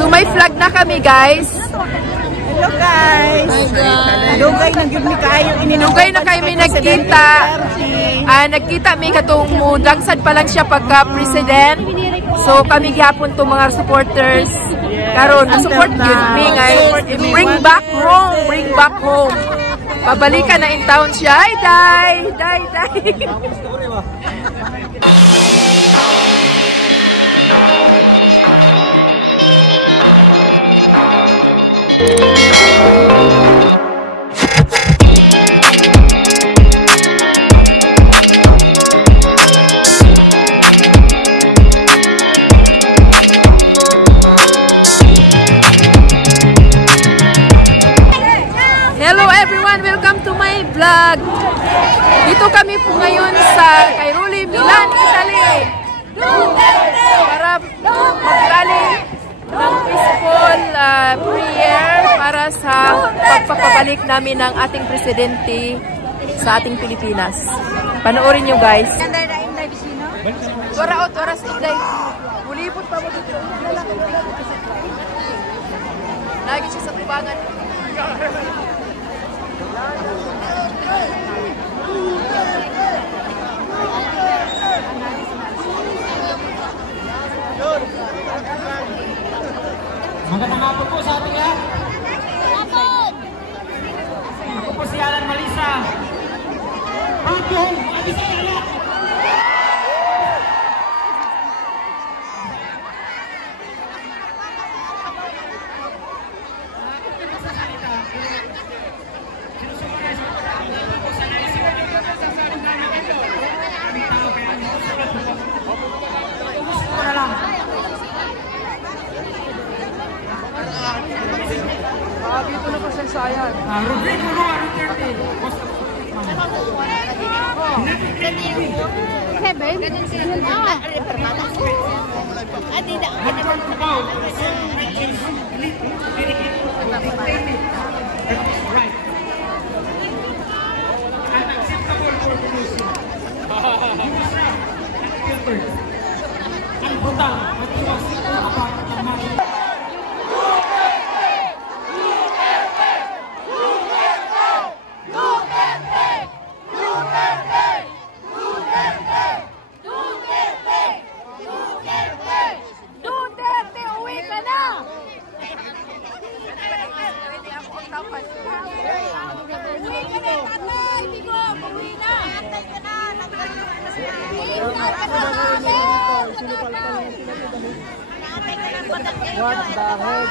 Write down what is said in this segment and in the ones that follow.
So may flag na kami, guys. Hello guys. Dugay na gyud mi kayo Dugay na kayo mi nagkita. Nagkita mi katong dagsad pa lang siya pagka president. So kami gyapon to mga supporters. Karon support gyud mi guys. Bring back home, bring back home. Pabalikan na in town siya. Ay, day. Hello everyone, welcome to my vlog. Dito kami po ngayon sa Cairoli, Milan, Italy. Para mag-rally ng peaceful prayer para sa pagpapabalik namin ng ating presidente sa ating Pilipinas. Panoorin nyo guys. Oras inday. Mulipot pa mo dito. Lagi siya sa tubangan. Magandang hapon po sa ating lahat. Ako po si Alan Malisa. Hapon, Abisaya lahat. Dito na pa sa sayan. Rodrigo Roa Duterte. Unacceptable for the nation. Unfiltered. Unbrutal. Matiwas. Apat. What the heck?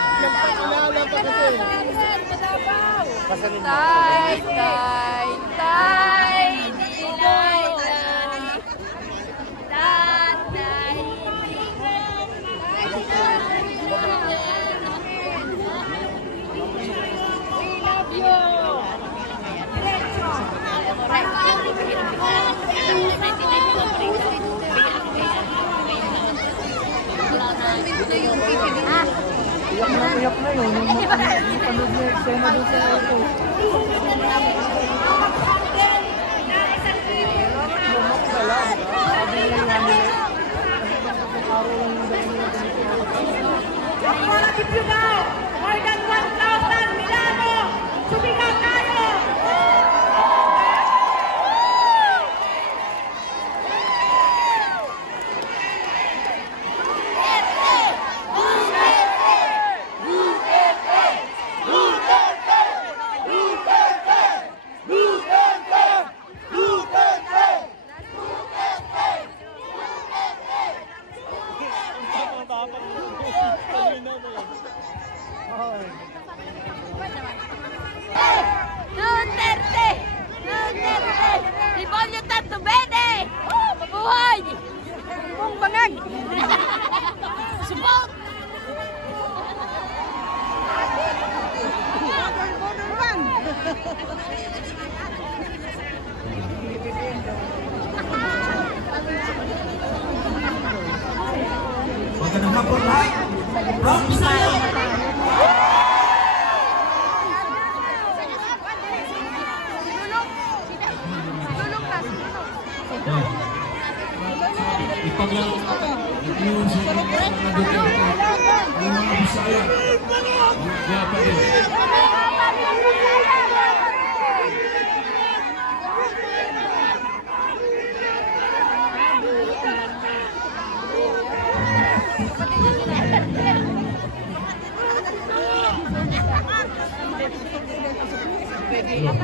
Iyak na yun. Yung panood niya eksena doon sa ito. Lumak na lang. Sabi niya namin. Araw lang yung dahil niya. I want to give you now more than 1,000 Milano. Sumigaw tayo! Duterte! Ti voglio tanto bene! Mabuhay! Mong bangag! Support! Magandang hapon lahat. From Bisaya. Ipaglaro yung mga Duterte, yung mga Bisaya. Para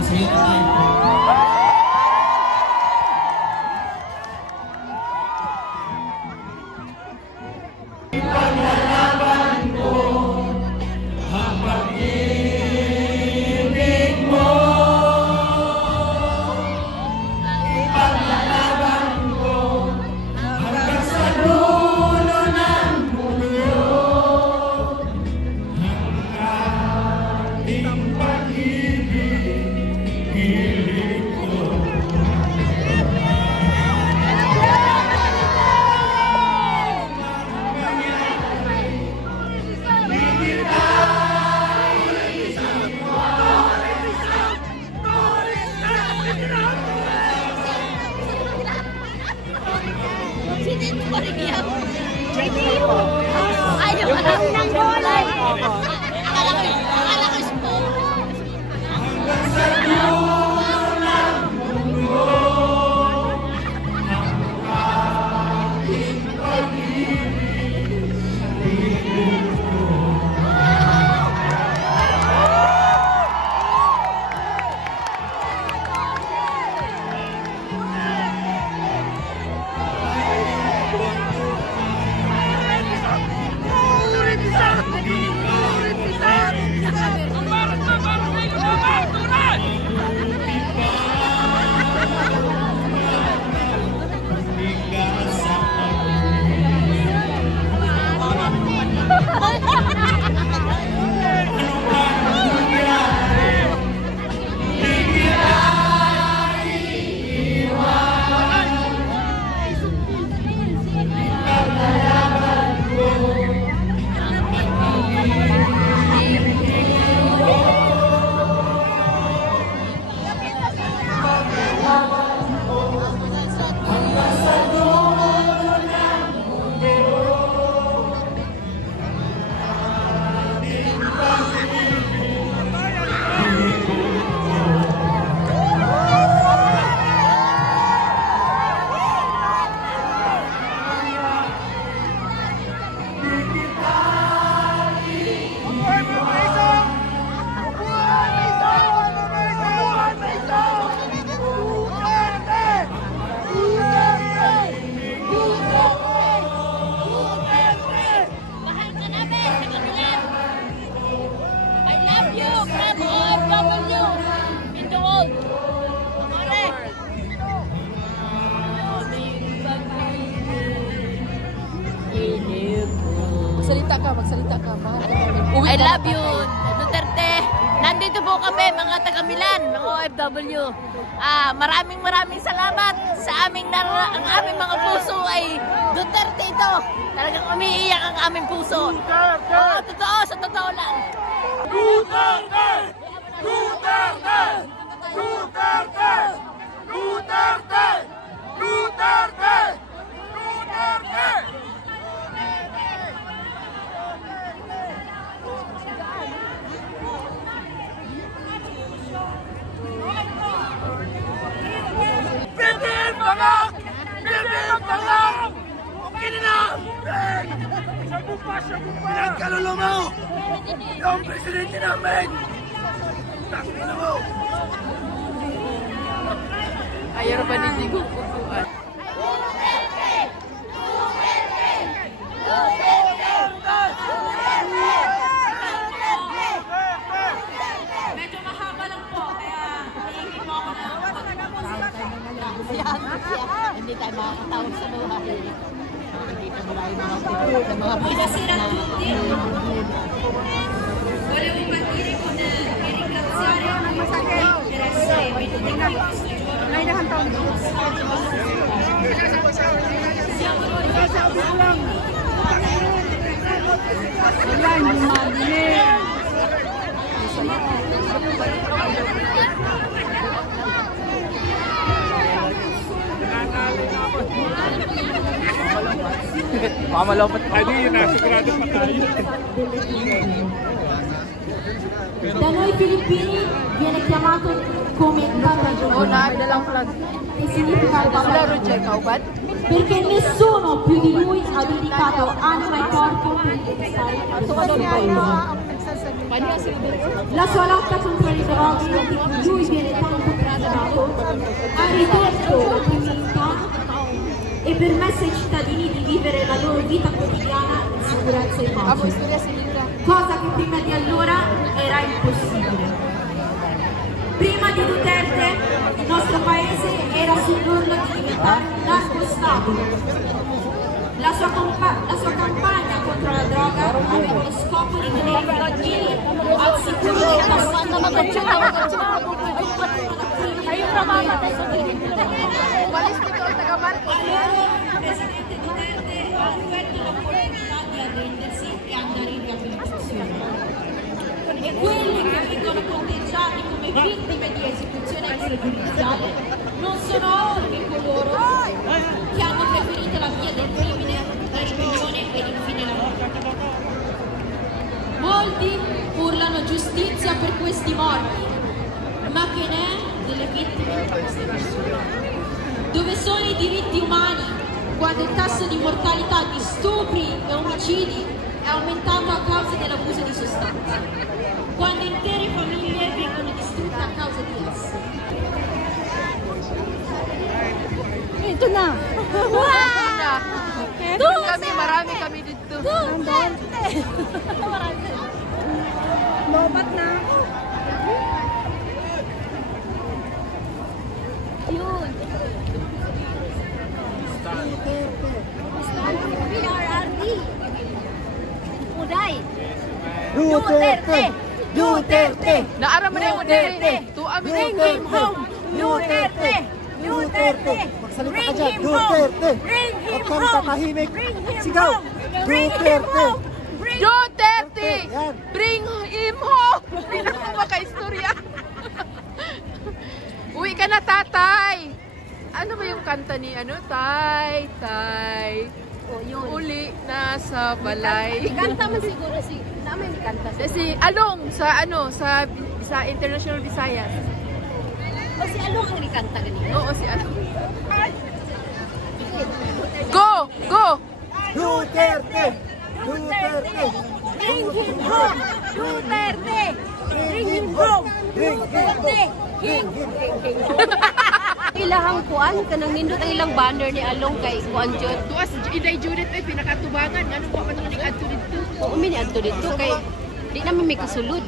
sa iyo tayo. Ayaw ka lang ng gulay. Akala ko sport. Magsalita ka. I love you, Duterte. Nandito po kami, mga taga-Milan, mga OFW. Maraming salamat sa ang aming mga puso ay Duterte ito. Talagang umiiyak ang aming puso. Oo, totoo, sa totoo lang. Duterte! Duterte! Duterte! Duterte! Duterte! Duterte! Bitin Bangag! Bitin Bangag! Okay na! Sagupa! Nagkalolo mo! Yung presidente namin! Takilo mo! Ayaw ba ni Digo kukuan? Medyo mahaba lang po, kaya hihingi mo ako ng Hindi tayo makakatawag sa buhay. Hindi tayo mga Bumasira tuti. Wala mong pagkiri ko na kinikapsari ang masakit. May nahan taon dito. Wala, hindi mali. Mamalapat pa. Hindi, nasigurado pa tayo. Da noi filippini viene chiamato come cada Oh, giorno. naadalang flag. Che significa il Wala valore. Roger, kauban? Perché nessuno più di lui ha dedicato anima e corpo per conquistare il suo paese. La sua lotta contro le droghe, di cui lui viene tanto criticato, ha ridotto la criminalità e permesso ai cittadini di vivere la loro vita quotidiana in sicurezza e Amo, pace, istorya si Linda. cosa che prima di allora era impossibile. Prima di Duterte il nostro paese era sull'orlo di diventare un narco-stato. La sua campagna contro la droga aveva lo scopo di tenere i bambini al sicuro del Umalis dito ang taga Marcos. il presidente Duterte ha offerto la possibilità di arrendersi e andare in riabilitazione. E quelli che vengono conteggiati come vittime di esecuzione extragiudiziale non sono altro che coloro che hanno preferito la via del crimine, la ribellione e infine la morte. Molti urlano giustizia per questi morti, ma che ne è delle vittime di queste persone? Dove sono i diritti umani quando il tasso di mortalità di stupri e omicidi è aumentato a causa dell'abuso di sostanze? Quando intere famiglie vengono distrutte a causa di esse? Ito na. Kami, marami kami dito. Lobat na ako. Yun. PRRD. Uday. Duterte. Duterte. Naara mo na yung Duterte. Tuwa mo na yung Bring him home. Duterte. Duterte. Magsalita ka dyan. Duterte. Bring him Huwag kang home. tatahimik. Bring him Sigaw. home. Bring him Duterte. home. Bring Duterte! Yan. Bring him home! Pinaka-istorya. Uwi ka na, tatay! Ano ba yung kanta ni Tay? Oh, yun. Uli na sa balay. Kanta man siguro si namin ni kanta Si Along sa International Visayas. O si Along ang ikanta ganito. Oo, si Along. Go! Go! Duterte. Duterte. Bring him home! Duterte! Bring him home! Duterte! Bring him home! Ilahang kuan kanang nindot ang ilang banner ni Along kay kuan jud. Tuas, Inday Judith ay pinakatubangan. Ano ba man ni adto dito? Oo, mini adto dito kay di naman may kasulod.